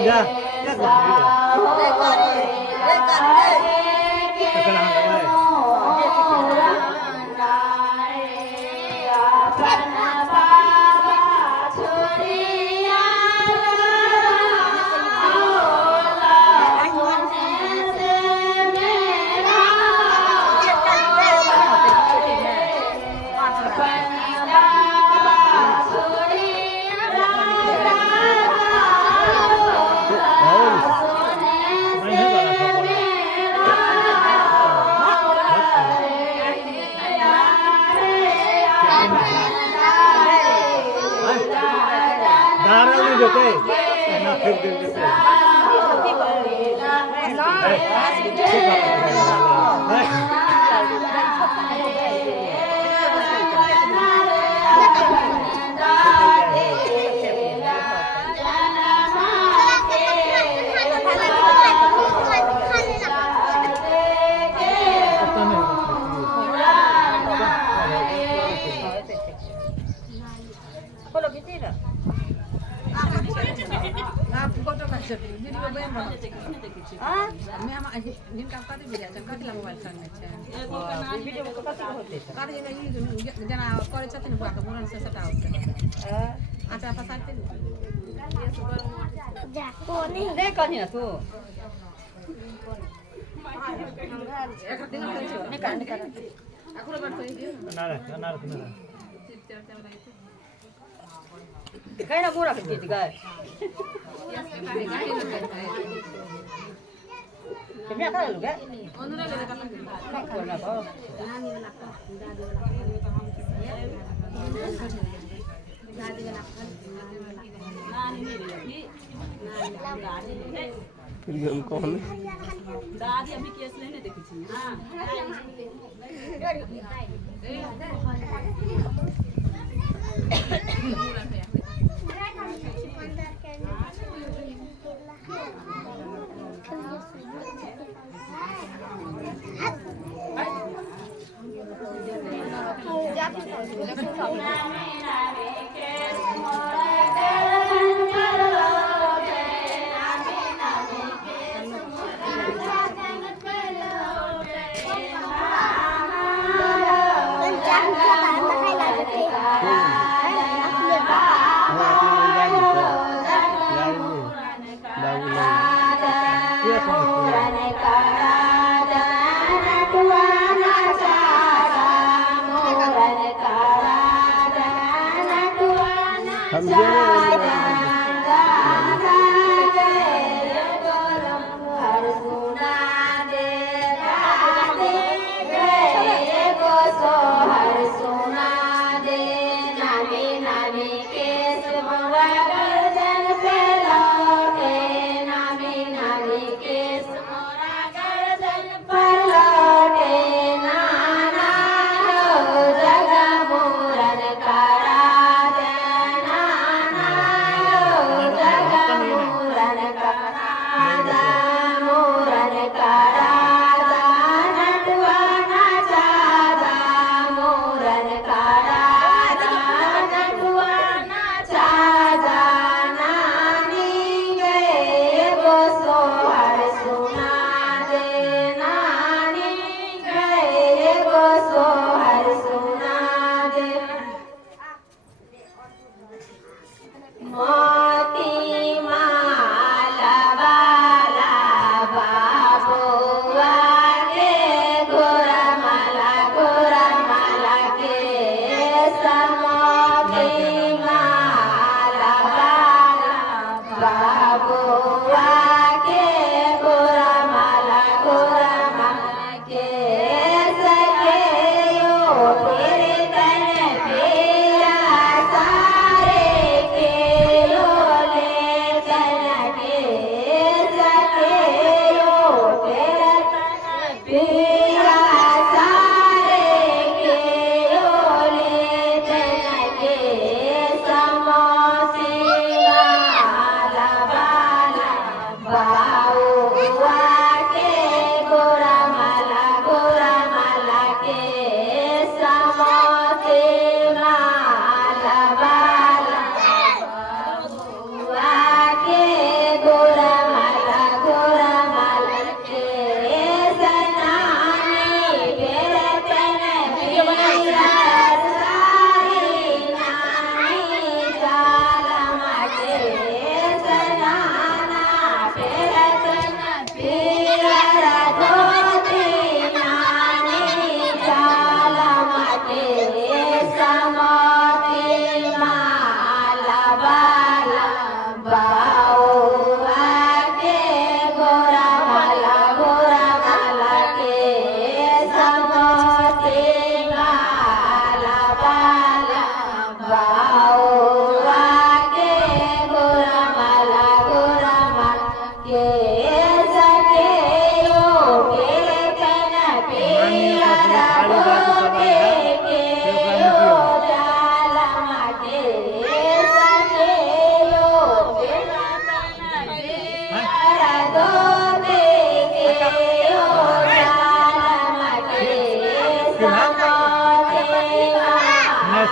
Ya, ya Darah juga enak gitu. मैं हम दिन का काटे भी जाते काटे ला मोबाइल सन में छे वीडियो में कथि होते काटे में ई जना करे छथिन बुआ के मुरन से सटा होते आटा पसाते जा कोनी दे कनी ना तू एक दिन करे छो निकाल निकाल आकुरा बात तो ई नारा दिखाई ना पूरा के दिखाई Kami akan lalu kan? ओनुरा ले का Korna ko. नानी वाला का दादी वाला का Nani ni lagi. Nani ni. फिर हम कौन दादी अभी केस लेने देखी थी हां Nabi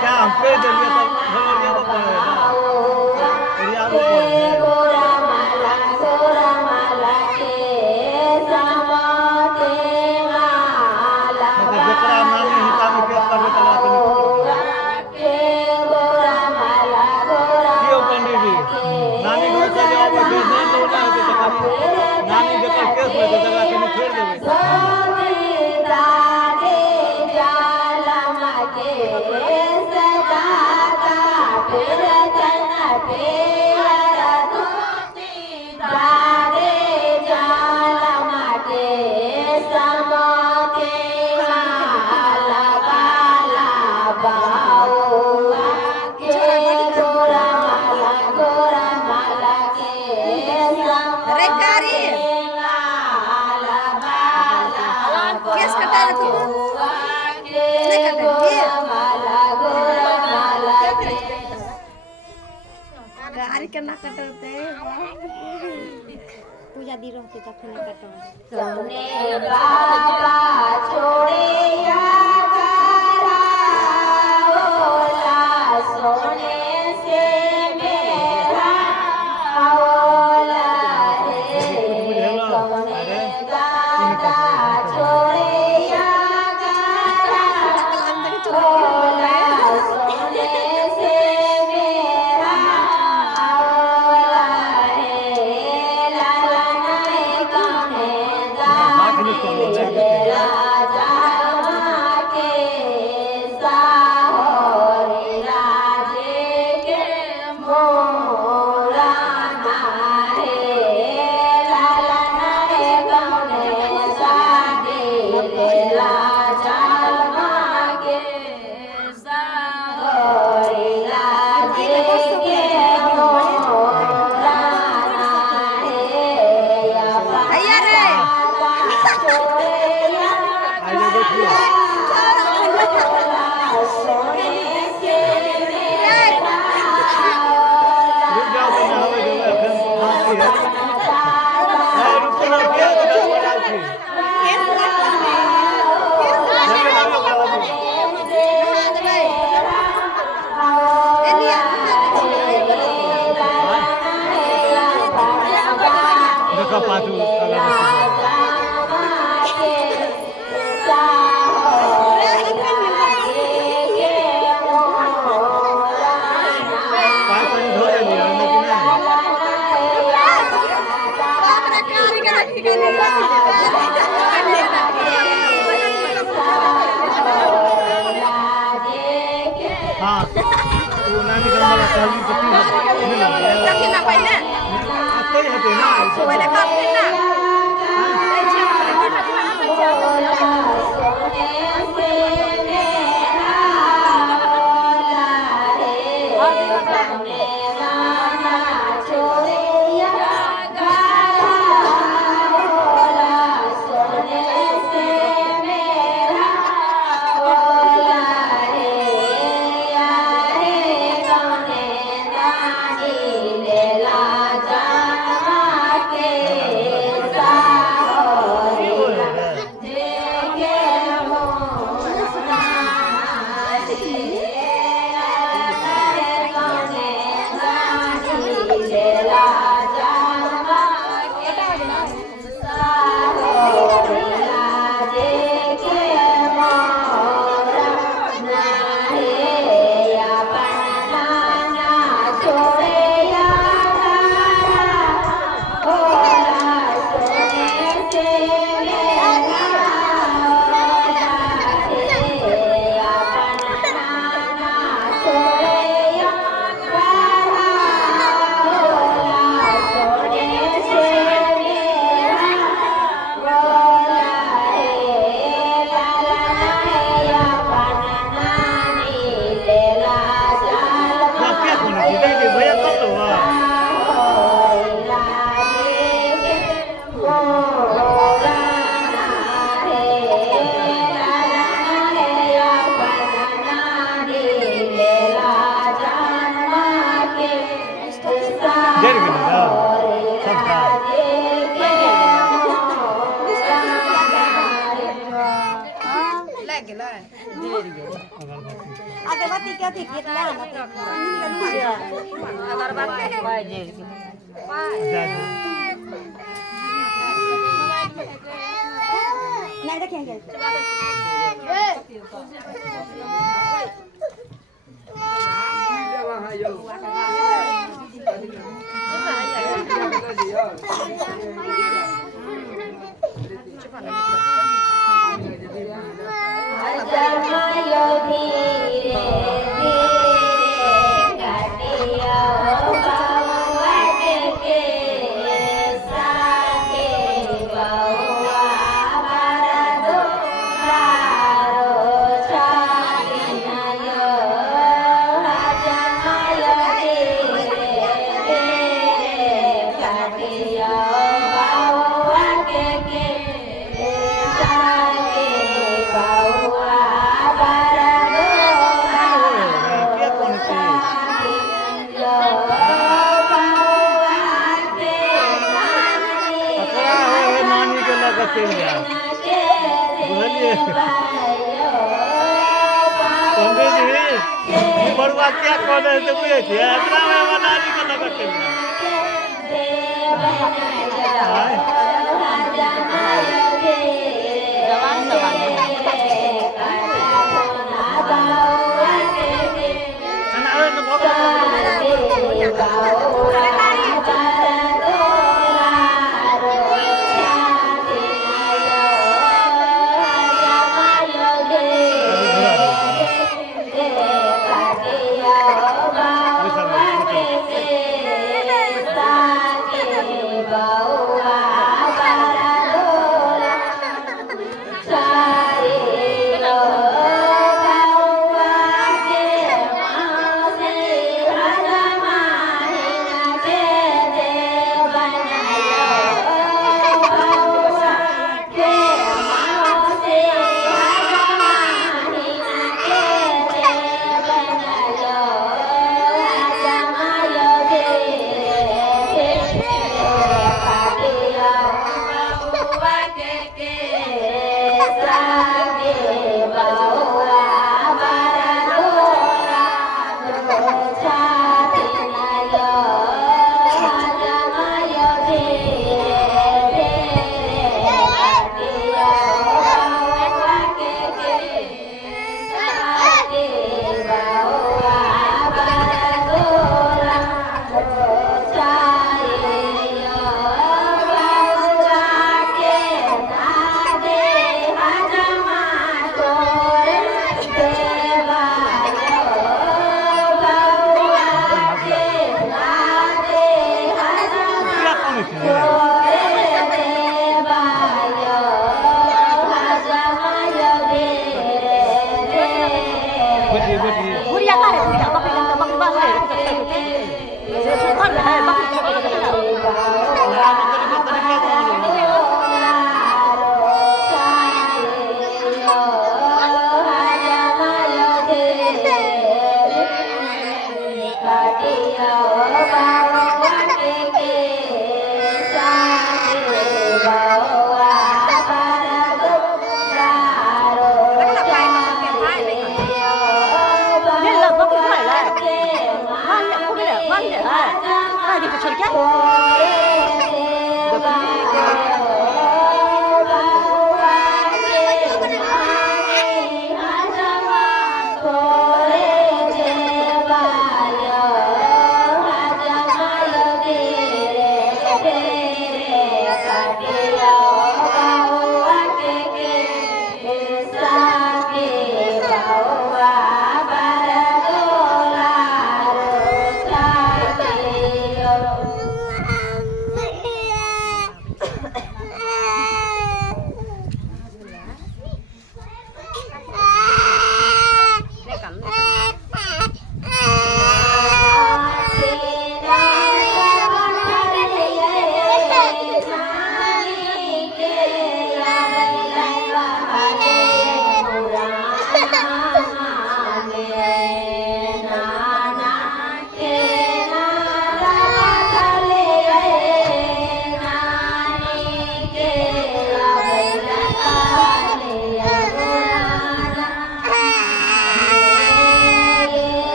क्या हम पे दे दिया तो भगवान को पड़ेगा रिया को पड़ेगा मतलब बेकरार नानी हिता में पेश कर देता है क्यों पंडित जी नानी को चले आओ फिर नहीं लोना है तो नानी बेकर केस में तो जगह के नहीं छोड़ देवे पूजा दी रहती तो फिर कटवा हाँ वो नानी का मला काली पट्टी रखी ना पहले आते ही हटे ना पहले कब ना अगरबत्ती के अथी कितना ना अगरबत्ती बाजे नहीं देखेंगे बड़ुआ क्या कर रहे थे बुझे थे इतना में नानी के लगा के Hãy subscribe cho kênh Ghiền Mì Gõ để không bỏ lỡ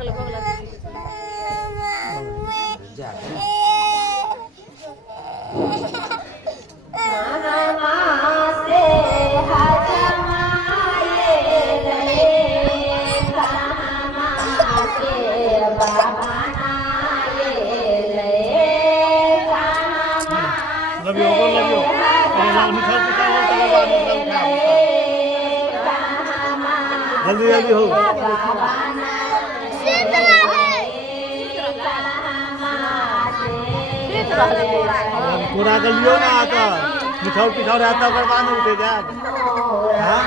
गेलै भऽ गेलै जा लव यू अरे लाल मिठाई पिता हो तो बाद में उठा जल्दी जल्दी हो पूरा कर लियो ना आता मिठाई पिठाई रहता कर बाद में उठे जा हाँ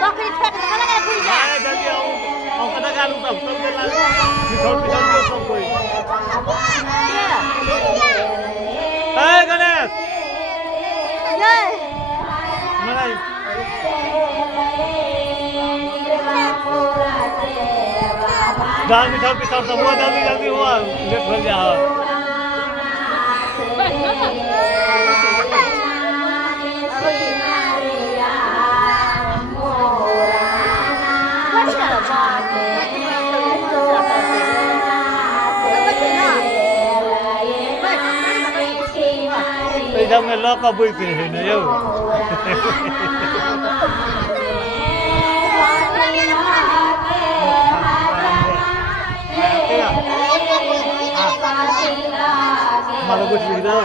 बकरी फेंक दे लगा भूल जा जल्दी आओ कदा का सब के ला मिठाई पिठाई सब कोई ए गणेश ये मलाई दाल मिठाई पिठाई सब हुआ जल्दी जल्दी हुआ लेट हो जा जब मैं लॉक अप हुई थी ना यो मालो कुछ लिख दो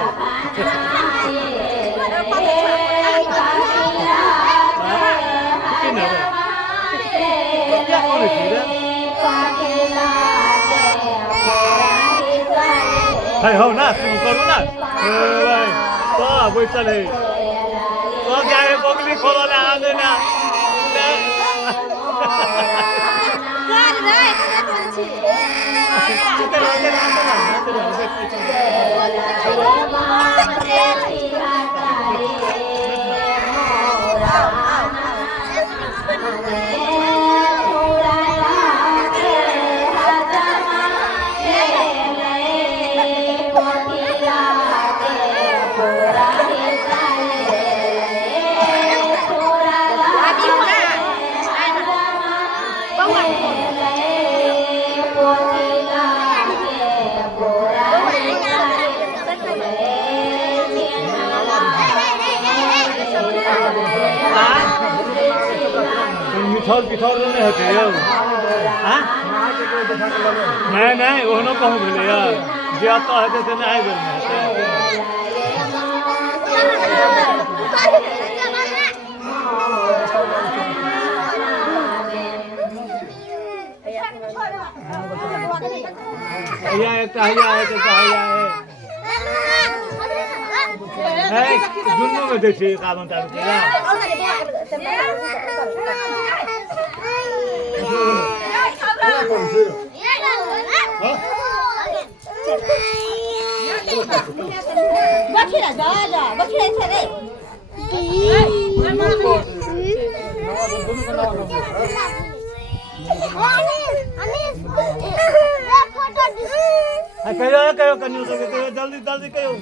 क्या कौन है भाई हो ना तुम करो ना भाई तो वही चले तो क्या है बगली खोलो ना आने ना कर रे कने बोल छी पिठौर पिठौर नहीं होते यो हाँ नहीं ओहनो कहूँ बोले यार जे आता है तो नहीं बोलना हैया एक हैया है दुनू में देखिए का बनता है बखिरा जा बखिरा इथे रे कहो कन्यू से जल्दी जल्दी कहो